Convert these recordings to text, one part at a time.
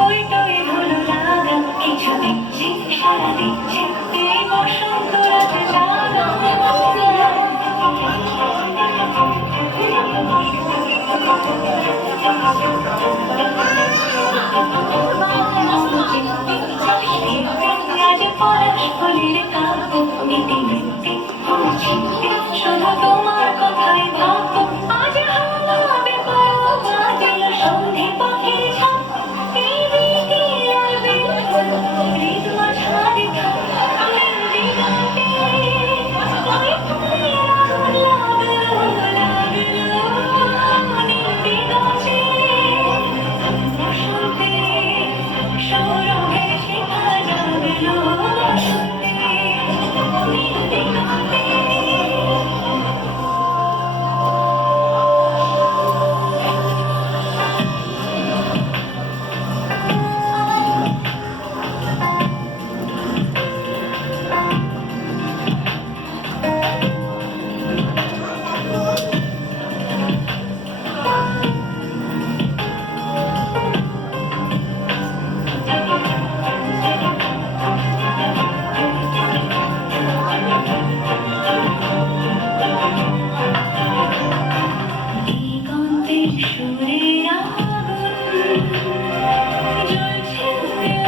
ওই টই ধুলো লাগা কিছু দিচ্ছে সারা দিচ্ছে এই বসন্ত রাত জাগা আজ পলাশ ফুলের কাব্য মিটি মিটি ছিটে শুধু তোমার কথাই ভাববো আজ হাওয়াতে পারো বাজিল সন্ধে পাখির ঝাঁক এই বিকেল বেলা হৃদ মাঝারে মেহেন্দি গাঁটে ওই ফুলের আগুন লাগলো নীলদি গাছে বসন্তে সৌরভে শিখা জাগলো বসন্তে নীলদি গাছে দিগন্তে সুরের আগুন জ্বলছে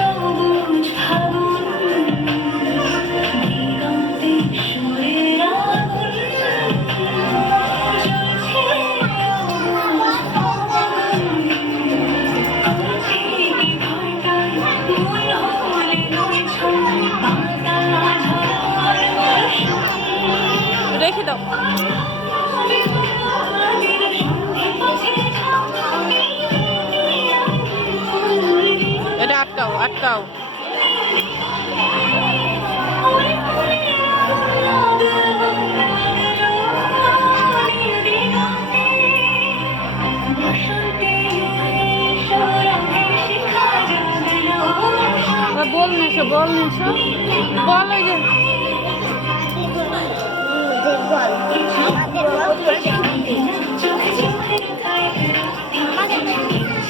অবুঝ ফাগুন দিগন্তে সুরের আগুন জ্বলছে অবুঝ ফাগুন করছি কি ভয়টাই ভুল হলে নয় ছয় পাতা ঝরার বর্ষণ রেখে দাও। এটা আটকাও আটকাও। বল নিছো বল নিছো বল ওই যে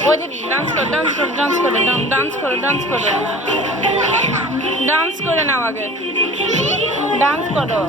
ওই যে ডান্স করো ডান্স করো ডান্স করো ডান্স করো ডান্স করো ডান্স করে নাও আগে ডান্স করো।